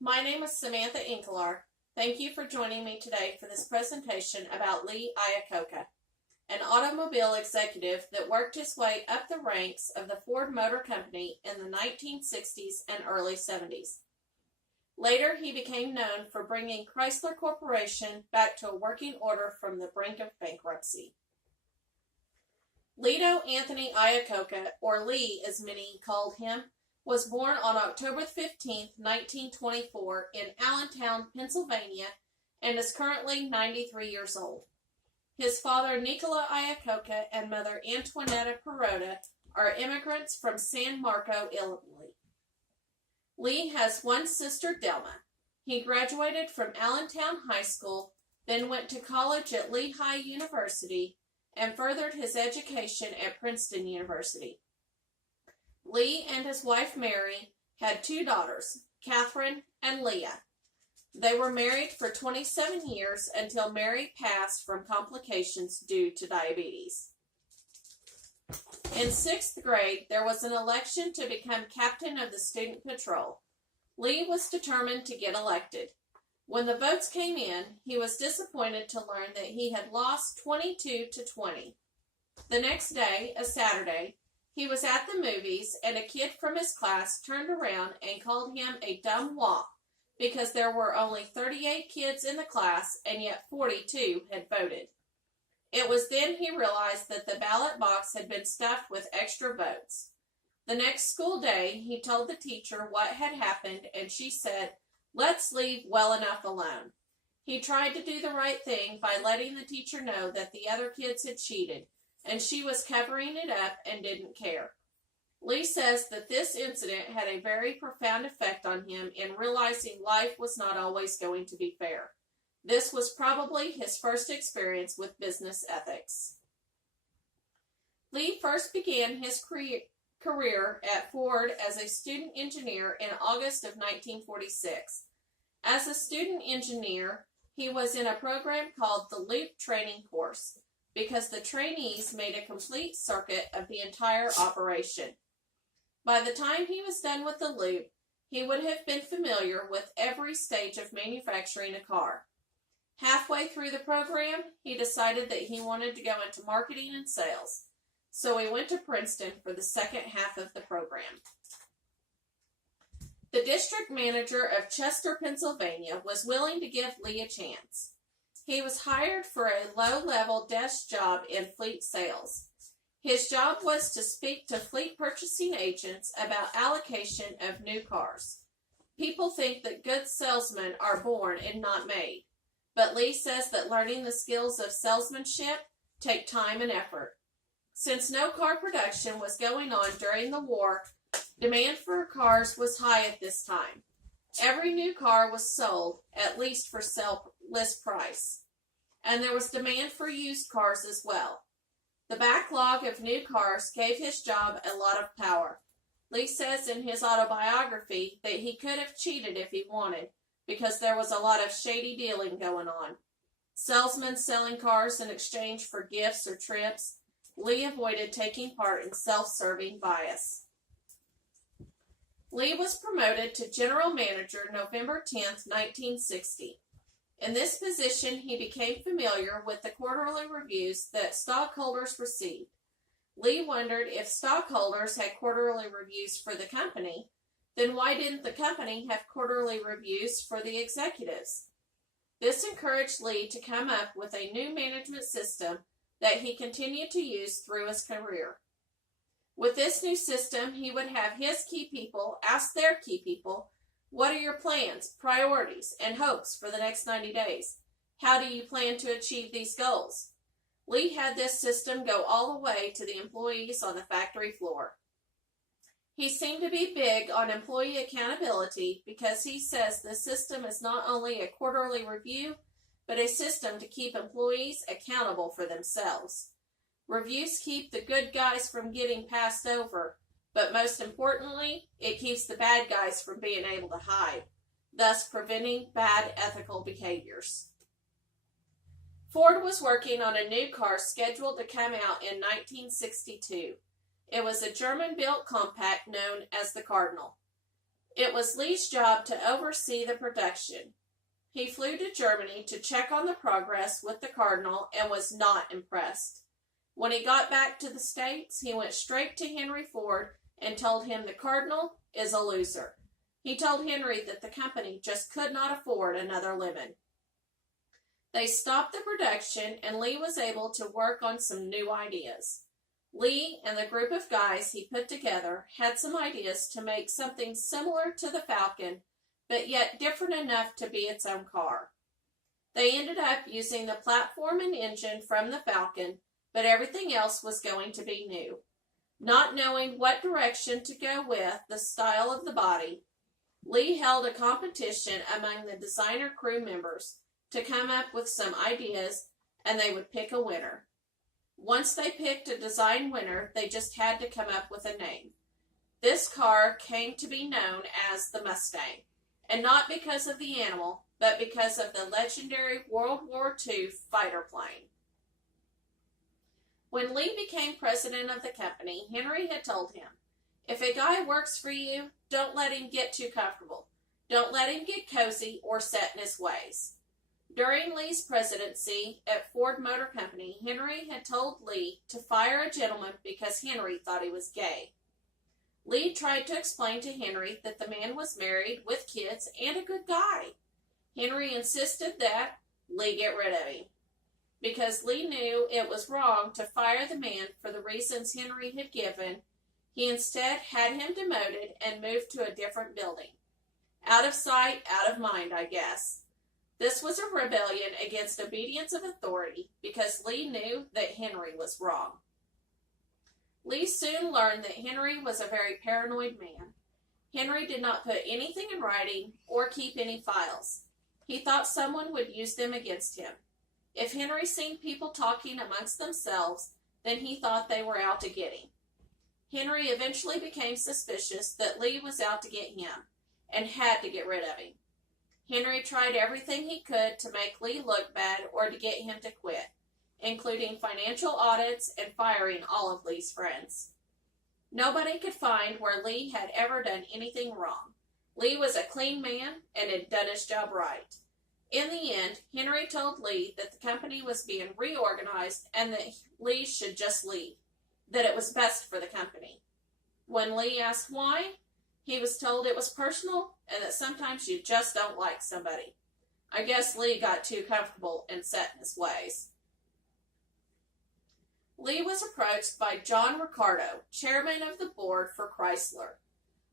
My name is Samantha Inkelar. Thank you for joining me today for this presentation about Lee Iacocca, an automobile executive that worked his way up the ranks of the Ford Motor Company in the 1960s and early 70s. Later, he became known for bringing Chrysler Corporation back to a working order from the brink of bankruptcy. Leto Anthony Iacocca, or Lee as many called him, was born on October 15, 1924 in Allentown, Pennsylvania, and is currently 93 years old. His father, Nicola Iacocca, and mother, Antoinetta Perrotta, are immigrants from San Marco, Illinois. Lee has one sister, Delma. He graduated from Allentown High School, then went to college at Lehigh University, and furthered his education at Princeton University. Lee and his wife Mary had two daughters, Catherine and Leah. They were married for 27 years until Mary passed from complications due to diabetes. In 6th grade, there was an election to become captain of the student patrol. Lee was determined to get elected. When the votes came in, he was disappointed to learn that he had lost 22 to 20. The next day, a Saturday, he was at the movies and a kid from his class turned around and called him a dumb wop because there were only 38 kids in the class and yet 42 had voted. It was then he realized that the ballot box had been stuffed with extra votes. The next school day, he told the teacher what had happened and she said, "Let's leave well enough alone." He tried to do the right thing by letting the teacher know that the other kids had cheated, and she was covering it up and didn't care. Lee says that this incident had a very profound effect on him in realizing life was not always going to be fair. This was probably his first experience with business ethics. Lee first began his career at Ford as a student engineer in August of 1946. As a student engineer, he was in a program called the Loop Training Course because the trainees made a complete circuit of the entire operation. By the time he was done with the loop, he would have been familiar with every stage of manufacturing a car. Halfway through the program, he decided that he wanted to go into marketing and sales, so he went to Princeton for the second half of the program. The district manager of Chester, Pennsylvania, was willing to give Lee a chance. He was hired for a low-level desk job in fleet sales. His job was to speak to fleet purchasing agents about allocation of new cars. People think that good salesmen are born and not made, but Lee says that learning the skills of salesmanship take time and effort. Since no car production was going on during the war, demand for cars was high at this time. Every new car was sold, at least for sale list price, and there was demand for used cars as well. The backlog of new cars gave his job a lot of power. Lee says in his autobiography that he could have cheated if he wanted, because there was a lot of shady dealing going on. Salesmen selling cars in exchange for gifts or trips. Lee avoided taking part in self-serving bias. Lee was promoted to general manager November 10, 1960. In this position, he became familiar with the quarterly reviews that stockholders received. Lee wondered if stockholders had quarterly reviews for the company, then why didn't the company have quarterly reviews for the executives? This encouraged Lee to come up with a new management system that he continued to use through his career. With this new system, he would have his key people ask their key people, "What are your plans, priorities, and hopes for the next 90 days? How do you plan to achieve these goals?" Lee had this system go all the way to the employees on the factory floor. He seemed to be big on employee accountability because he says the system is not only a quarterly review, but a system to keep employees accountable for themselves. Reviews keep the good guys from getting passed over, but most importantly, it keeps the bad guys from being able to hide, thus preventing bad ethical behaviors. Ford was working on a new car scheduled to come out in 1962. It was a German-built compact known as the Cardinal. It was Lee's job to oversee the production. He flew to Germany to check on the progress with the Cardinal and was not impressed. When he got back to the States, he went straight to Henry Ford and told him the Cardinal is a loser. He told Henry that the company just could not afford another lemon. They stopped the production and Lee was able to work on some new ideas. Lee and the group of guys he put together had some ideas to make something similar to the Falcon, but yet different enough to be its own car. They ended up using the platform and engine from the Falcon, but everything else was going to be new. Not knowing what direction to go with the style of the body, Lee held a competition among the designer crew members to come up with some ideas, and they would pick a winner. Once they picked a design winner, they just had to come up with a name. This car came to be known as the Mustang, and not because of the animal, but because of the legendary World War II fighter plane. When Lee became president of the company, Henry had told him, "If a guy works for you, don't let him get too comfortable. Don't let him get cozy or set in his ways." During Lee's presidency at Ford Motor Company, Henry had told Lee to fire a gentleman because Henry thought he was gay. Lee tried to explain to Henry that the man was married with kids and a good guy. Henry insisted that Lee get rid of him. Because Lee knew it was wrong to fire the man for the reasons Henry had given, he instead had him demoted and moved to a different building. Out of sight, out of mind, I guess. This was a rebellion against obedience of authority because Lee knew that Henry was wrong. Lee soon learned that Henry was a very paranoid man. Henry did not put anything in writing or keep any files. He thought someone would use them against him. If Henry seen people talking amongst themselves, then he thought they were out to get him. Henry eventually became suspicious that Lee was out to get him and had to get rid of him. Henry tried everything he could to make Lee look bad or to get him to quit, including financial audits and firing all of Lee's friends. Nobody could find where Lee had ever done anything wrong. Lee was a clean man and had done his job right. In the end, Henry told Lee that the company was being reorganized and that Lee should just leave, that it was best for the company. When Lee asked why, he was told it was personal and that sometimes you just don't like somebody. I guess Lee got too comfortable and set in his ways. Lee was approached by John Ricardo, chairman of the board for Chrysler.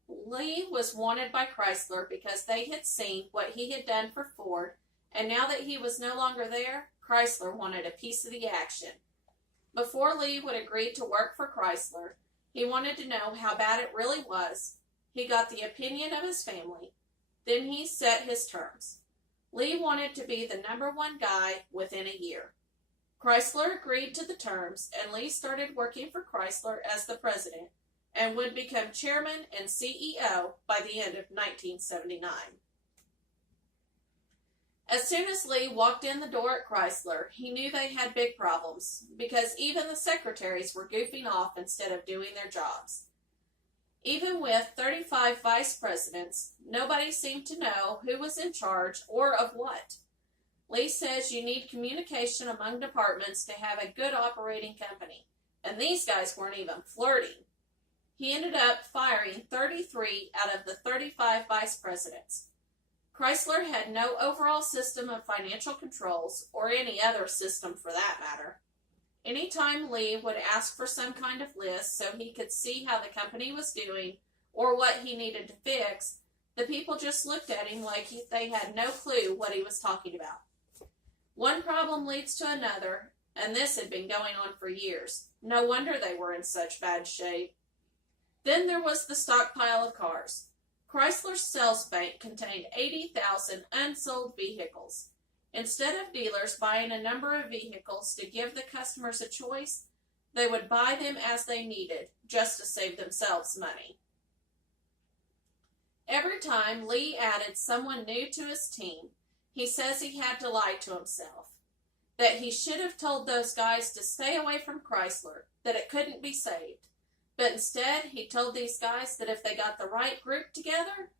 Lee was wanted by Chrysler because they had seen what he had done for Ford, and now that he was no longer there, Chrysler wanted a piece of the action. Before Lee would agree to work for Chrysler, he wanted to know how bad it really was. He got the opinion of his family. Then he set his terms. Lee wanted to be the #1 guy within a year. Chrysler agreed to the terms, and Lee started working for Chrysler as the president and would become chairman and CEO by the end of 1979. As soon as Lee walked in the door at Chrysler, he knew they had big problems because even the secretaries were goofing off instead of doing their jobs. Even with 35 vice presidents, nobody seemed to know who was in charge or of what. Lee says you need communication among departments to have a good operating company, and these guys weren't even flirting. He ended up firing 33 out of the 35 vice presidents. Chrysler had no overall system of financial controls, or any other system for that matter. Anytime Lee would ask for some kind of list so he could see how the company was doing or what he needed to fix, the people just looked at him like they had no clue what he was talking about. One problem leads to another, and this had been going on for years. No wonder they were in such bad shape. Then there was the stockpile of cars. Chrysler's sales bank contained 80,000 unsold vehicles. Instead of dealers buying a number of vehicles to give the customers a choice, they would buy them as they needed, just to save themselves money. Every time Lee added someone new to his team, he says he had to lie to himself, that he should have told those guys to stay away from Chrysler, that it couldn't be saved. But instead, he told these guys that if they got the right group together,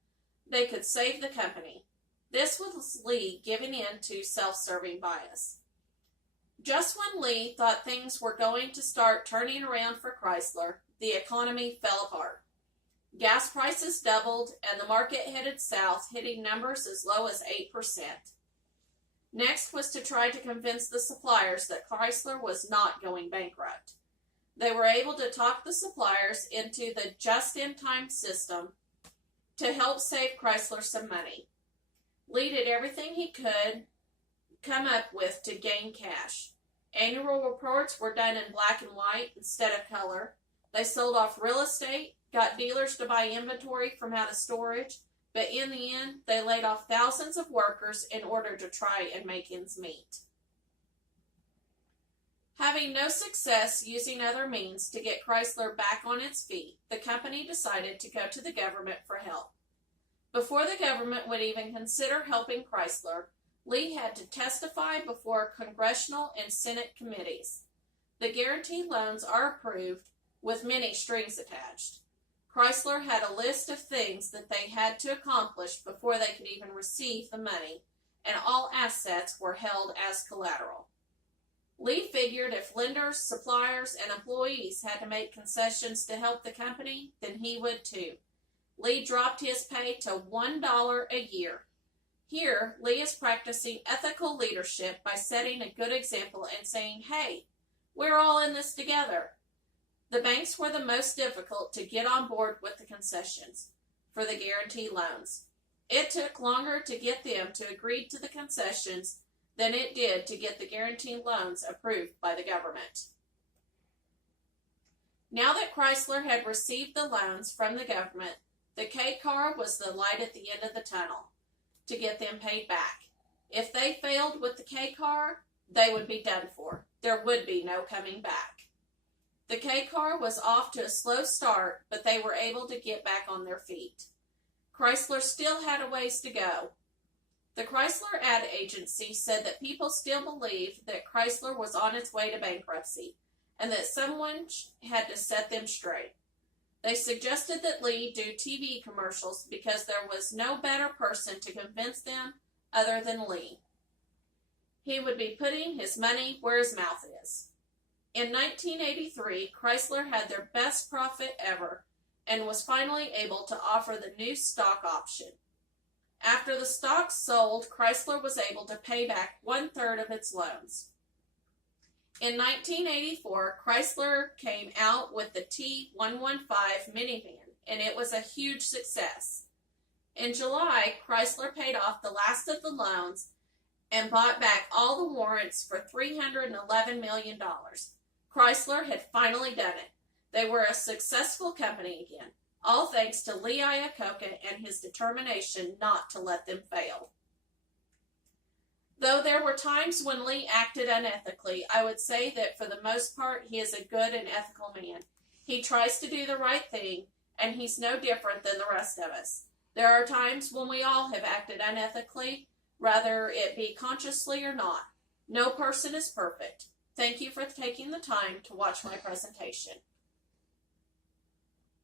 they could save the company. This was Lee giving in to self-serving bias. Just when Lee thought things were going to start turning around for Chrysler, the economy fell apart. Gas prices doubled and the market headed south, hitting numbers as low as 8%. Next was to try to convince the suppliers that Chrysler was not going bankrupt. They were able to talk the suppliers into the just-in-time system to help save Chrysler some money. Lee did everything he could come up with to gain cash. Annual reports were done in black and white instead of color. They sold off real estate, got dealers to buy inventory from out of storage, but in the end, they laid off thousands of workers in order to try and make ends meet. Having no success using other means to get Chrysler back on its feet, the company decided to go to the government for help. Before the government would even consider helping Chrysler, Lee had to testify before congressional and Senate committees. The guaranteed loans are approved with many strings attached. Chrysler had a list of things that they had to accomplish before they could even receive the money, and all assets were held as collateral. Lee figured if lenders, suppliers, and employees had to make concessions to help the company, then he would too. Lee dropped his pay to $1 a year. Here, Lee is practicing ethical leadership by setting a good example and saying, hey, we're all in this together. The banks were the most difficult to get on board with the concessions for the guarantee loans. It took longer to get them to agree to the concessions than it did to get the guarantee loans approved by the government. Now that Chrysler had received the loans from the government, the K car was the light at the end of the tunnel to get them paid back. If they failed with the K car, they would be done for. There would be no coming back. The K car was off to a slow start, but they were able to get back on their feet. Chrysler still had a ways to go. The Chrysler ad agency said that people still believed that Chrysler was on its way to bankruptcy and that someone had to set them straight. They suggested that Lee do TV commercials because there was no better person to convince them other than Lee. He would be putting his money where his mouth is. In 1983, Chrysler had their best profit ever and was finally able to offer the new stock option. After the stock sold, Chrysler was able to pay back 1/3 of its loans. In 1984, Chrysler came out with the T115 minivan, and it was a huge success. In July, Chrysler paid off the last of the loans and bought back all the warrants for $311 million. Chrysler had finally done it. They were a successful company again, all thanks to Lee Iacocca and his determination not to let them fail. Though there were times when Lee acted unethically, I would say that for the most part he is a good and ethical man. He tries to do the right thing, and he's no different than the rest of us. There are times when we all have acted unethically, whether it be consciously or not. No person is perfect. Thank you for taking the time to watch my presentation.